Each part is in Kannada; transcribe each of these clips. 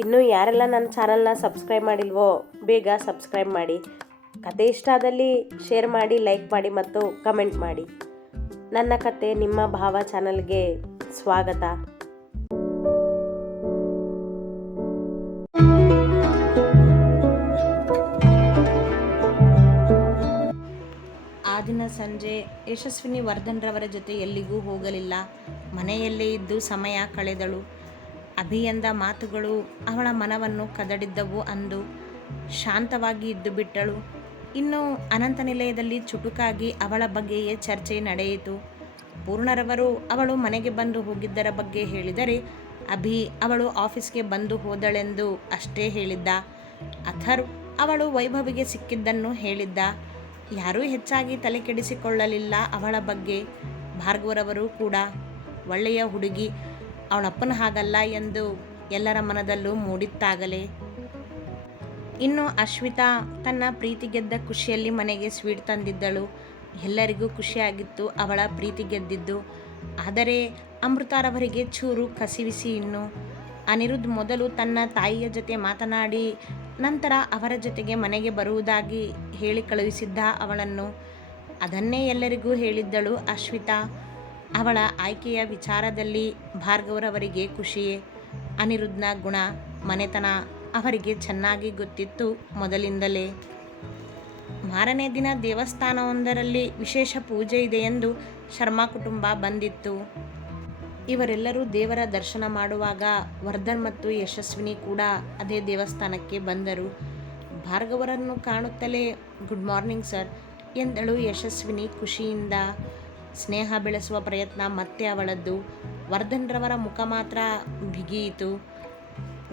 ಇನ್ನೂ ಯಾರೆಲ್ಲ ನನ್ನ ಚಾನಲ್ನ ಸಬ್ಸ್ಕ್ರೈಬ್ ಮಾಡಿಲ್ವೋ ಬೇಗ ಸಬ್ಸ್ಕ್ರೈಬ್ ಮಾಡಿ. ಕತೆ ಇಷ್ಟ ಆದಲ್ಲಿ ಶೇರ್ ಮಾಡಿ, ಲೈಕ್ ಮಾಡಿ ಮತ್ತು ಕಮೆಂಟ್ ಮಾಡಿ. ನನ್ನ ಕತೆ ನಿಮ್ಮ ಭಾವ ಚಾನಲ್ಗೆ ಸ್ವಾಗತ. ಆ ದಿನ ಸಂಜೆ ಯಶಸ್ವಿನಿ ವರ್ಧನ್ ರವರ ಜೊತೆ ಎಲ್ಲಿಗೂ ಹೋಗಲಿಲ್ಲ. ಮನೆಯಲ್ಲೇ ಇದ್ದು ಸಮಯ ಕಳೆದಳು. ಅಭಿಯಂದ ಮಾತುಗಳು ಅವಳ ಮನವನ್ನು ಕದಡಿದ್ದವು. ಅಂದು ಶಾಂತವಾಗಿ ಇದ್ದು ಬಿಟ್ಟಳು. ಇನ್ನು ಅನಂತ ನಿಲಯದಲ್ಲಿ ಚುಟುಕಾಗಿ ಅವಳ ಬಗ್ಗೆಯೇ ಚರ್ಚೆ ನಡೆಯಿತು. ಪೂರ್ಣರವರು ಅವಳು ಮನೆಗೆ ಬಂದು ಹೋಗಿದ್ದರ ಬಗ್ಗೆ ಹೇಳಿದರೆ, ಅಭಿ ಅವಳು ಆಫೀಸ್ಗೆ ಬಂದು ಹೋದಳೆಂದು ಅಷ್ಟೇ ಹೇಳಿದ್ದ. ಅಥರ್ವ್ ಅವಳು ವೈಭವಿಗೆ ಸಿಕ್ಕಿದ್ದನ್ನು ಹೇಳಿದ್ದ. ಯಾರೂ ಹೆಚ್ಚಾಗಿ ತಲೆ ಕೆಡಿಸಿಕೊಳ್ಳಲಿಲ್ಲ ಅವಳ ಬಗ್ಗೆ. ಭಾರ್ಗವರವರು ಕೂಡ ಒಳ್ಳೆಯ ಹುಡುಗಿ, ಅವಳಪ್ಪನ ಹಾಗಲ್ಲ ಎಂದು ಎಲ್ಲರ ಮನದಲ್ಲೂ ಮೂಡಿತ್ತಾಗಲೇ. ಇನ್ನು ಅಶ್ವಿತಾ ತನ್ನ ಪ್ರೀತಿ ಗೆದ್ದ ಖುಷಿಯಲ್ಲಿ ಮನೆಗೆ ಸ್ವೀಟ್ ತಂದಿದ್ದಳು. ಎಲ್ಲರಿಗೂ ಖುಷಿಯಾಗಿತ್ತು ಅವಳ ಪ್ರೀತಿ ಗೆದ್ದಿದ್ದು. ಆದರೆ ಅಮೃತಾರವರಿಗೆ ಚೂರು ಕಸಿವಿಸಿ. ಇನ್ನು ಅನಿರುದ್ಧ್ ಮೊದಲು ತನ್ನ ತಾಯಿಯ ಜೊತೆ ಮಾತನಾಡಿ ನಂತರ ಅವರ ಜೊತೆಗೆ ಮನೆಗೆ ಬರುವುದಾಗಿ ಹೇಳಿ ಕಳುಹಿಸಿದ್ದ ಅವಳನ್ನು. ಅದನ್ನೇ ಎಲ್ಲರಿಗೂ ಹೇಳಿದ್ದಳು ಅಶ್ವಿತಾ. ಅವಳ ಆಯ್ಕೆಯ ವಿಚಾರದಲ್ಲಿ ಭಾರ್ಗವರವರಿಗೆ ಖುಷಿಯೇ. ಅನಿರುದ್ಧನ ಗುಣ, ಮನೆತನ ಅವರಿಗೆ ಚೆನ್ನಾಗಿ ಗೊತ್ತಿತ್ತು ಮೊದಲಿಂದಲೇ. ಮಾರನೇ ದಿನ ದೇವಸ್ಥಾನವೊಂದರಲ್ಲಿ ವಿಶೇಷ ಪೂಜೆ ಇದೆ ಎಂದು ಶರ್ಮಾ ಕುಟುಂಬ ಬಂದಿತ್ತು. ಇವರೆಲ್ಲರೂ ದೇವರ ದರ್ಶನ ಮಾಡುವಾಗ ವರ್ಧನ್ ಮತ್ತು ಯಶಸ್ವಿನಿ ಕೂಡ ಅದೇ ದೇವಸ್ಥಾನಕ್ಕೆ ಬಂದರು. ಭಾರ್ಗವರನ್ನು ಕಾಣುತ್ತಲೇ ಗುಡ್ ಮಾರ್ನಿಂಗ್ ಸರ್ ಎಂದಳು ಯಶಸ್ವಿನಿ ಖುಷಿಯಿಂದ. ಸ್ನೇಹ ಬೆಳೆಸುವ ಪ್ರಯತ್ನ ಮತ್ತೆ ಅವಳದ್ದು. ವರ್ಧನ್ ರವರ ಮುಖ ಮಾತ್ರ ಬಿಗಿಯಿತು.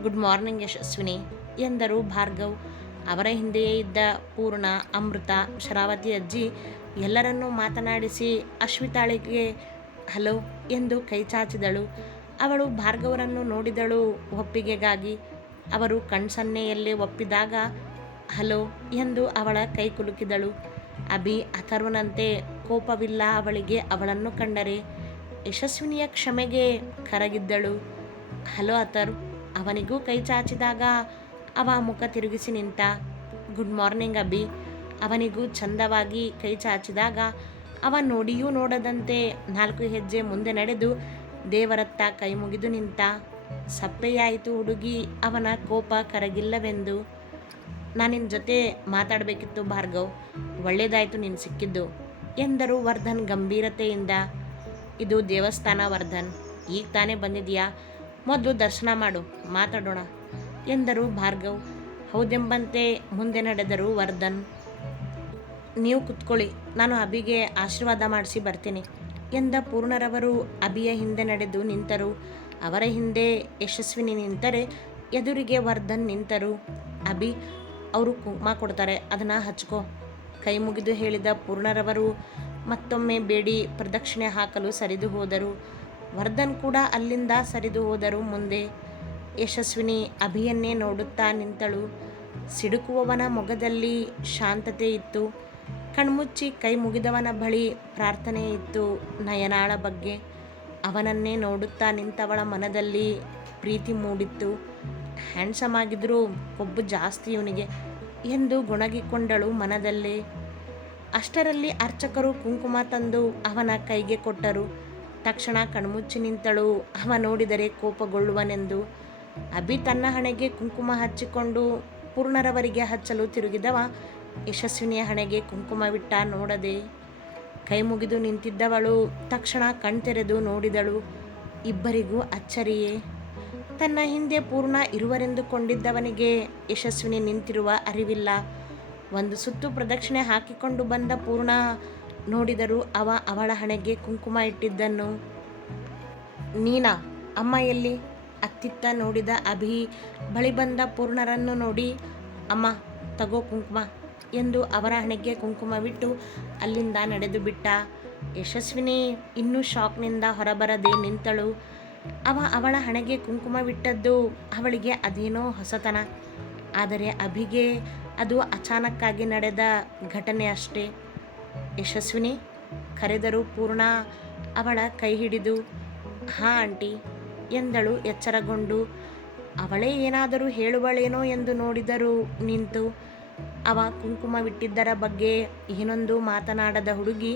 ಗುಡ್ ಮಾರ್ನಿಂಗ್ ಯಶಸ್ವಿನಿ ಎಂದರು ಭಾರ್ಗವ್. ಅವರ ಹಿಂದೆಯೇ ಇದ್ದ ಪೂರ್ಣ, ಅಮೃತ, ಶರಾವತಿ ಅಜ್ಜಿ ಎಲ್ಲರನ್ನೂ ಮಾತನಾಡಿಸಿ ಅಶ್ವಿತಾಳಿಗೆ ಹಲೋ ಎಂದು ಕೈ ಚಾಚಿದಳು. ಅವಳು ಭಾರ್ಗವರನ್ನು ನೋಡಿದಳು ಒಪ್ಪಿಗೆಗಾಗಿ. ಅವರು ಕಣ್ಸನ್ನೆಯಲ್ಲೇ ಒಪ್ಪಿದಾಗ ಹಲೋ ಎಂದು ಅವಳ ಕೈ ಕುಲುಕಿದಳು. ಅಭಿ ಅಥರ್ವನಂತೆ ಕೋಪವಿಲ್ಲ ಅವಳಿಗೆ ಅವಳನ್ನು ಕಂಡರೆ. ಯಶಸ್ವಿನಿಯ ಕ್ಷಮೆಗೆ ಕರಗಿದ್ದಳು. ಹಲೋ ಅಥರ್ವ್. ಅವನಿಗೂ ಕೈ ಚಾಚಿದಾಗ ಅವ ಮುಖ ತಿರುಗಿಸಿ ನಿಂತ. Good morning Abhi. ಅವನಿಗೂ ಚಂದವಾಗಿ ಕೈ ಚಾಚಿದಾಗ ಅವ ನೋಡಿಯೂ ನೋಡದಂತೆ 4 ಹೆಜ್ಜೆ ಮುಂದೆ ನಡೆದು ದೇವರತ್ತ ಕೈ ಮುಗಿದು ನಿಂತ. ಸಪ್ಪೆಯಾಯಿತು ಹುಡುಗಿ ಅವನ ಕೋಪ ಕರಗಿಲ್ಲವೆಂದು. ನಾನಿನ್ನ ಜೊತೆ ಮಾತಾಡಬೇಕಿತ್ತು ಭಾರ್ಗವ್. ಒಳ್ಳೆಯದಾಯಿತು ನೀನು ಸಿಕ್ಕಿದ್ದು ಎಂದರು ವರ್ಧನ್ ಗಂಭೀರತೆಯಿಂದ. ಇದು ದೇವಸ್ಥಾನ ವರ್ಧನ್, ಈಗ ತಾನೇ ಬಂದಿದೆಯಾ, ಮೊದಲು ದರ್ಶನ ಮಾಡು, ಮಾತಾಡೋಣ ಎಂದರು ಭಾರ್ಗವ್. ಹೌದೆಂಬಂತೆ ಮುಂದೆ ನಡೆದರು ವರ್ಧನ್. ನೀವು ಕುತ್ಕೊಳ್ಳಿ, ನಾನು ಅಭಿಗೆ ಆಶೀರ್ವಾದ ಮಾಡಿಸಿ ಬರ್ತೀನಿ ಎಂದ ಪೂರ್ಣರವರು ಅಭಿಯ ಹಿಂದೆ ನಡೆದು ನಿಂತರು. ಅವರ ಹಿಂದೆ ಯಶಸ್ವಿನಿ ನಿಂತರೆ ಎದುರಿಗೆ ವರ್ಧನ್ ನಿಂತರು. ಅಭಿ, ಅವರು ಕುಂಕುಮ ಕೊಡ್ತಾರೆ, ಅದನ್ನು ಹಚ್ಕೋ ಕೈ ಮುಗಿದು ಹೇಳಿದ ಪೂರ್ಣರವರು ಮತ್ತೊಮ್ಮೆ ಬೇಡಿ ಪ್ರದಕ್ಷಿಣೆ ಹಾಕಲು ಸರಿದು ಹೋದರು. ವರ್ಧನ್ ಕೂಡ ಅಲ್ಲಿಂದ ಸರಿದು ಹೋದರು ಮುಂದೆ. ಯಶಸ್ವಿನಿ ಅಭಿಯನ್ನೇ ನೋಡುತ್ತಾ ನಿಂತಳು. ಸಿಡುಕುವವನ ಮೊಗದಲ್ಲಿ ಶಾಂತತೆ ಇತ್ತು. ಕಣ್ಮುಚ್ಚಿ ಕೈ ಮುಗಿದವನ ಬಳಿ ಪ್ರಾರ್ಥನೆ ಇತ್ತು ನಯನಾಳ ಬಗ್ಗೆ. ಅವನನ್ನೇ ನೋಡುತ್ತಾ ನಿಂತವಳ ಮನದಲ್ಲಿ ಪ್ರೀತಿ ಮೂಡಿತ್ತು. ಹ್ಯಾಂಡ್ಸಮ್ ಆಗಿದ್ರೂ ಕೊಬ್ಬು ಜಾಸ್ತಿ ಇವನಿಗೆ ಎಂದು ಗೊಣಗಿಕೊಂಡಳು ಮನದಲ್ಲೇ. ಅಷ್ಟರಲ್ಲಿ ಅರ್ಚಕರು ಕುಂಕುಮ ತಂದು ಅವನ ಕೈಗೆ ಕೊಟ್ಟರು. ತಕ್ಷಣ ಕಣ್ಮುಚ್ಚಿ ನಿಂತಳು, ಅವ ನೋಡಿದರೆ ಕೋಪಗೊಳ್ಳುವನೆಂದು. ಅಭಿ ತನ್ನ ಹಣೆಗೆ ಕುಂಕುಮ ಹಚ್ಚಿಕೊಂಡು ಪೂರ್ಣರವರಿಗೆ ಹಚ್ಚಲು ತಿರುಗಿದವ ಯಶಸ್ವಿನಿಯ ಹಣೆಗೆ ಕುಂಕುಮವಿಟ್ಟ. ನೋಡದೆ ಕೈ ಮುಗಿದು ನಿಂತಿದ್ದವಳು ತಕ್ಷಣ ಕಣ್ತೆರೆದು ನೋಡಿದಳು. ಇಬ್ಬರಿಗೂ ಅಚ್ಚರಿಯೇ. ತನ್ನ ಹಿಂದೆ ಪೂರ್ಣ ಇರುವರೆಂದುಕೊಂಡಿದ್ದವನಿಗೆ ಯಶಸ್ವಿನಿ ನಿಂತಿರುವ ಅರಿವಿಲ್ಲ. ಒಂದು ಸುತ್ತು ಪ್ರದಕ್ಷಿಣೆ ಹಾಕಿಕೊಂಡು ಬಂದ ಪೂರ್ಣ ನೋಡಿದರು ಅವಳ ಹಣೆಗೆ ಕುಂಕುಮ ಇಟ್ಟಿದ್ದನ್ನು. ನೀನಾ? ಅಮ್ಮ ಎಲ್ಲಿ? ಅತ್ತಿತ್ತ ನೋಡಿದ ಅಭಿ ಬಳಿ ಬಂದ ಪೂರ್ಣರನ್ನು ನೋಡಿ, ಅಮ್ಮ ತಗೋ ಕುಂಕುಮ ಎಂದು ಅವರ ಹಣೆಗೆ ಕುಂಕುಮವಿಟ್ಟು ಅಲ್ಲಿಂದ ನಡೆದು ಬಿಟ್ಟ. ಯಶಸ್ವಿನಿ ಇನ್ನೂ ಶಾಕ್ನಿಂದ ಹೊರಬರದೆ ನಿಂತಳು. ಅವಳ ಹಣೆಗೆ ಕುಂಕುಮವಿಟ್ಟದ್ದು ಅವಳಿಗೆ ಅದೇನೋ ಹೊಸತನ. ಆದರೆ ಅಭಿಗೆ ಅದು ಅಚಾನಕ್ಕಾಗಿ ನಡೆದ ಘಟನೆ ಅಷ್ಟೇ. ಯಶಸ್ವಿನಿ ಕರೆದರು ಪೂರ್ಣ ಅವಳ ಕೈ ಹಿಡಿದು. ಹಾಂ ಆಂಟಿ ಎಂದಳು ಎಚ್ಚರಗೊಂಡು. ಅವಳೇ ಏನಾದರೂ ಹೇಳುವಳೇನೋ ಎಂದು ನೋಡಿದರೂ ನಿಂತು ಅವ ಕುಂಕುಮವಿಟ್ಟಿದ್ದರ ಬಗ್ಗೆ ಏನೊಂದು ಮಾತನಾಡದ ಹುಡುಗಿ,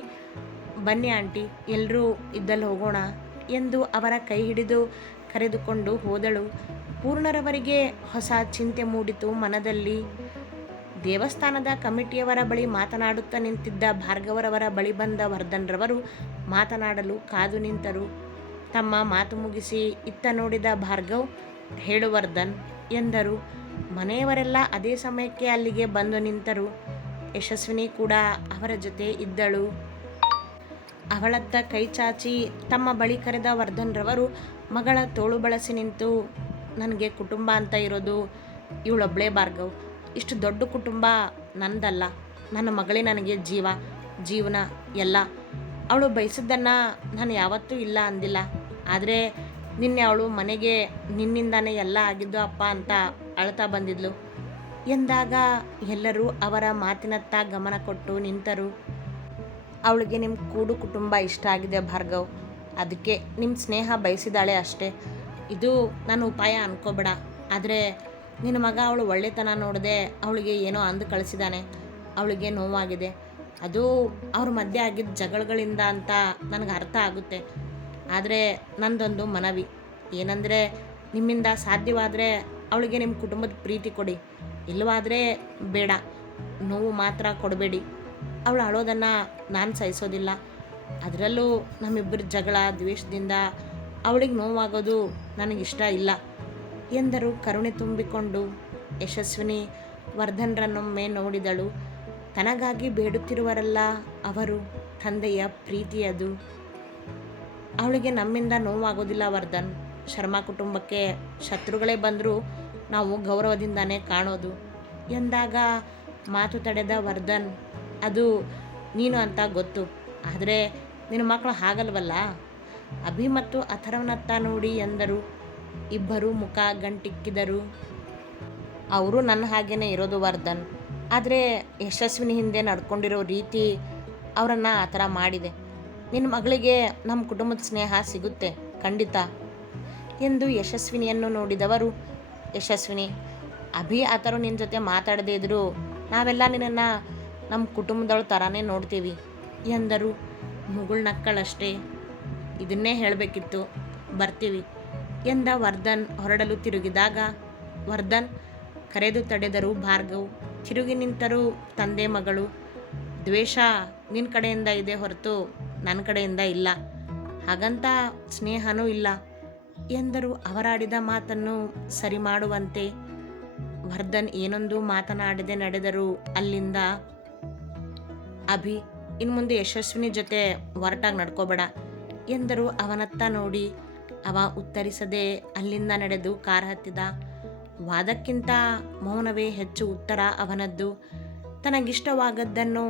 ಬನ್ನಿ ಆಂಟಿ, ಎಲ್ಲರೂ ಇದ್ದಲ್ಲಿ ಹೋಗೋಣ ಎಂದು ಅವರ ಕೈ ಹಿಡಿದು ಕರೆದುಕೊಂಡು ಹೋದಳು. ಪೂರ್ಣರವರಿಗೆ ಹೊಸ ಚಿಂತೆ ಮೂಡಿತು ಮನದಲ್ಲಿ. ದೇವಸ್ಥಾನದ ಕಮಿಟಿಯವರ ಬಳಿ ಮಾತನಾಡುತ್ತಾ ನಿಂತಿದ್ದ ಭಾರ್ಗವರವರ ಬಳಿ ಬಂದ ವರ್ಧನ್ರವರು ಮಾತನಾಡಲು ಕಾದು ನಿಂತರು. ತಮ್ಮ ಮಾತು ಮುಗಿಸಿ ಇತ್ತ ನೋಡಿದ ಭಾರ್ಗವ್, ಹೇಳು ವರ್ಧನ್ ಎಂದರು. ಮನೆಯವರೆಲ್ಲ ಅದೇ ಸಮಯಕ್ಕೆ ಅಲ್ಲಿಗೆ ಬಂದು ನಿಂತರು. ಯಶಸ್ವಿನಿ ಕೂಡ ಅವರ ಜೊತೆ ಇದ್ದಳು. ಅವಳತ್ತ ಕೈ ಚಾಚಿ ತಮ್ಮ ಬಳಿ ಕರೆದ ವರ್ಧನ್ರವರು ಮಗಳ ತೋಳು ಬಳಸಿ ನಿಂತು, ನನಗೆ ಕುಟುಂಬ ಅಂತ ಇರೋದು ಇವಳೊಬ್ಬಳೇ ಭಾರ್ಗವ್. ಇಷ್ಟು ದೊಡ್ಡ ಕುಟುಂಬ ನನ್ನದಲ್ಲ. ನನ್ನ ಮಗಳೇ ನನಗೆ ಜೀವನ ಎಲ್ಲ. ಅವಳು ಬಯಸಿದ್ದನ್ನು ನಾನು ಯಾವತ್ತೂ ಇಲ್ಲ ಅಂದಿಲ್ಲ. ಆದರೆ ನಿನ್ನೆ ಅವಳು ಮನೆಗೆ ನಿನ್ನಿಂದಾನೇ ಎಲ್ಲ ಆಗಿದ್ದು ಅಪ್ಪ ಅಂತ ಅಳ್ತಾ ಬಂದಿದ್ಲು ಎಂದಾಗ ಎಲ್ಲರೂ ಅವರ ಮಾತಿನತ್ತ ಗಮನ ಕೊಟ್ಟು ನಿಂತರು. ಅವಳಿಗೆ ನಿಮ್ಮ ಕೂಡು ಕುಟುಂಬ ಇಷ್ಟ ಆಗಿದೆ ಭಾರ್ಗವ್, ಅದಕ್ಕೆ ನಿಮ್ಮ ಸ್ನೇಹ ಬಯಸಿದಾಳೆ ಅಷ್ಟೇ. ಇದು ನನ್ನ ಉಪಾಯ ಅನ್ಕೋಬೇಡ. ಆದರೆ ನಿನ್ನ ಮಗ ಅವಳು ಒಳ್ಳೆತನ ನೋಡದೆ ಅವಳಿಗೆ ಏನೋ ಅಂದು ಕಳಿಸಿದ್ದಾನೆ. ಅವಳಿಗೆ ನೋವಾಗಿದೆ. ಅದು ಅವ್ರ ಮಧ್ಯೆ ಆಗಿದ್ದ ಜಗಳಗಳಿಂದ ಅಂತ ನನಗೆ ಅರ್ಥ ಆಗುತ್ತೆ. ಆದರೆ ನಂದೊಂದು ಮನವಿ ಏನಂದರೆ, ನಿಮ್ಮಿಂದ ಸಾಧ್ಯವಾದರೆ ಅವಳಿಗೆ ನಿಮ್ಮ ಕುಟುಂಬದ ಪ್ರೀತಿ ಕೊಡಿ, ಇಲ್ಲವಾದರೆ ಬೇಡ, ನೋವು ಮಾತ್ರ ಕೊಡಬೇಡಿ. ಅವಳು ಅಳೋದನ್ನು ನಾನು ಸಹಿಸೋದಿಲ್ಲ. ಅದರಲ್ಲೂ ನಮ್ಮಿಬ್ಬರ ಜಗಳ ದ್ವೇಷದಿಂದ ಅವಳಿಗೆ ನೋವಾಗೋದು ನನಗಿಷ್ಟ ಇಲ್ಲ ಎಂದರು ಕರುಣೆ ತುಂಬಿಕೊಂಡು. ಯಶಸ್ವಿನಿ ವರ್ಧನ್ರನ್ನೊಮ್ಮೆ ನೋಡಿದಳು. ತನಗಾಗಿ ಬೇಡುತ್ತಿರುವರಲ್ಲ ಅವರು, ತಂದೆಯ ಪ್ರೀತಿಯದು. ಅವಳಿಗೆ ನಮ್ಮಿಂದ ನೋವಾಗೋದಿಲ್ಲ ವರ್ಧನ್. ಶರ್ಮಾ ಕುಟುಂಬಕ್ಕೆ ಶತ್ರುಗಳೇ ಬಂದರೂ ನಾವು ಗೌರವದಿಂದಾನೇ ಕಾಣೋದು ಎಂದಾಗ ಮಾತು ತಡೆದ ವರ್ಧನ್, ಅದು ನೀನು ಅಂತ ಗೊತ್ತು, ಆದರೆ ನಿನ್ನ ಮಕ್ಕಳು ಹಾಗಲ್ವಲ್ಲ. ಅಭಿ ಮತ್ತು ಅಥರ್ವನತ್ತ ನೋಡಿ ಎಂದರು. ಇಬ್ಬರು ಮುಖ ಗಂಟಿಕ್ಕಿದರು. ಅವರು ನನ್ನ ಹಾಗೇನೆ ಇರೋದು ವರ್ಧನ್, ಆದರೆ ಯಶಸ್ವಿನಿ ಹಿಂದೆ ನಡ್ಕೊಂಡಿರೋ ರೀತಿ ಅವರನ್ನು ಆ ಥರ ಮಾಡಿದೆ. ನಿನ್ನ ಮಗಳಿಗೆ ನಮ್ಮ ಕುಟುಂಬದ ಸ್ನೇಹ ಸಿಗುತ್ತೆ ಖಂಡಿತ ಎಂದು ಯಶಸ್ವಿನಿಯನ್ನು ನೋಡಿದವರು, ಯಶಸ್ವಿನಿ, ಅಭಿ ಅಥರ್ವ ನಿನ್ನ ಜೊತೆ ಮಾತಾಡದೇ ಇದ್ದರೂ ನಾವೆಲ್ಲ ನಿನ್ನನ್ನು ನಮ್ಮ ಕುಟುಂಬದವಳ ಥರನೇ ನೋಡ್ತೀವಿ ಎಂದರು. ಮುಗುಳ್ನಕ್ಕಳಷ್ಟೇ. ಇದನ್ನೇ ಹೇಳಬೇಕಿತ್ತು, ಬರ್ತೀವಿ ಎಂದ ವರ್ಧನ್ ಹೊರಡಲು ತಿರುಗಿದಾಗ ವರ್ಧನ್ ಕರೆದು ತಡೆದರು ಭಾರ್ಗವ್. ತಿರುಗಿ ನಿಂತರು ತಂದೆ ಮಗಳು. ದ್ವೇಷ ನಿನ್ನ ಕಡೆಯಿಂದ ಇದೆ ಹೊರತು ನನ್ನ ಕಡೆಯಿಂದ ಇಲ್ಲ, ಹಾಗಂತ ಸ್ನೇಹನೂ ಇಲ್ಲ ಎಂದರು ಅವರಾಡಿದ ಮಾತನ್ನು ಸರಿ ಮಾಡುವಂತೆ. ವರ್ಧನ್ ಏನೊಂದು ಮಾತನಾಡದೆ ನಡೆದರು ಅಲ್ಲಿಂದ. ಅಭಿ, ಇನ್ನು ಮುಂದೆ ಯಶಸ್ವಿನಿ ಜೊತೆ ಒರಟಾಗಿ ನಡ್ಕೋಬೇಡ ಎಂದರು ಅವನತ್ತ ನೋಡಿ. ಅವ ಉತ್ತರಿಸದೆ ಅಲ್ಲಿಂದ ನಡೆದು ಕಾರ್ ಹತ್ತಿದ. ವಾದಕ್ಕಿಂತ ಮೌನವೇ ಹೆಚ್ಚು ಉತ್ತರ ಅವನದ್ದು. ತನಗಿಷ್ಟವಾಗದ್ದನ್ನು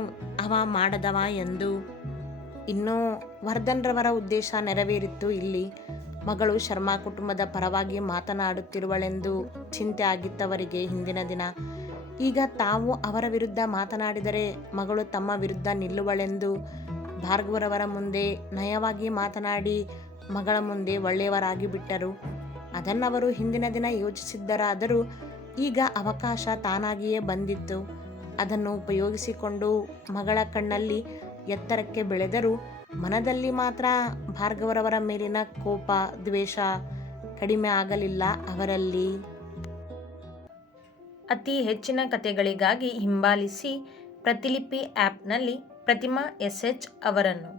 ಅವ ಮಾಡದವ ಎಂದು. ಇನ್ನು ವರ್ಧನ್ರವರ ಉದ್ದೇಶ ನೆರವೇರಿತ್ತು ಇಲ್ಲಿ. ಮಗಳು ಶರ್ಮಾ ಕುಟುಂಬದ ಪರವಾಗಿ ಮಾತನಾಡುತ್ತಿರುವಳೆಂದು ಚಿಂತೆ ಆಗಿತ್ತವರಿಗೆ ಹಿಂದಿನ ದಿನ. ಈಗ ತಾವು ಅವರ ವಿರುದ್ಧ ಮಾತನಾಡಿದರೆ ಮಗಳು ತಮ್ಮ ವಿರುದ್ಧ ನಿಲ್ಲುವಳೆಂದು ಭಾರ್ಗವರವರ ಮುಂದೆ ನಯವಾಗಿ ಮಾತನಾಡಿ ಮಗಳ ಮುಂದೆ ಒಳ್ಳೆಯವರಾಗಿ ಬಿಟ್ಟರು. ಅದನ್ನವರು ಹಿಂದಿನ ದಿನ ಯೋಚಿಸಿದ್ದರಾದರೂ ಈಗ ಅವಕಾಶ ತಾನಾಗಿಯೇ ಬಂದಿತ್ತು. ಅದನ್ನು ಉಪಯೋಗಿಸಿಕೊಂಡು ಮಗಳ ಕಣ್ಣಲ್ಲಿ ಎತ್ತರಕ್ಕೆ ಬೆಳೆದರೂ ಮನದಲ್ಲಿ ಮಾತ್ರ ಭಾರ್ಗವರವರ ಮೇಲಿನ ಕೋಪ ದ್ವೇಷ ಕಡಿಮೆ ಆಗಲಿಲ್ಲ ಅವರಲ್ಲಿ. ಅತಿ ಹೆಚ್ಚಿನ ಕಥೆಗಳಿಗಾಗಿ ಹಿಂಬಾಲಿಸಿ ಪ್ರತಿಲಿಪಿ ಆ್ಯಪ್ನಲ್ಲಿ ಪ್ರತಿಮಾ SH ಅವರನ್ನು.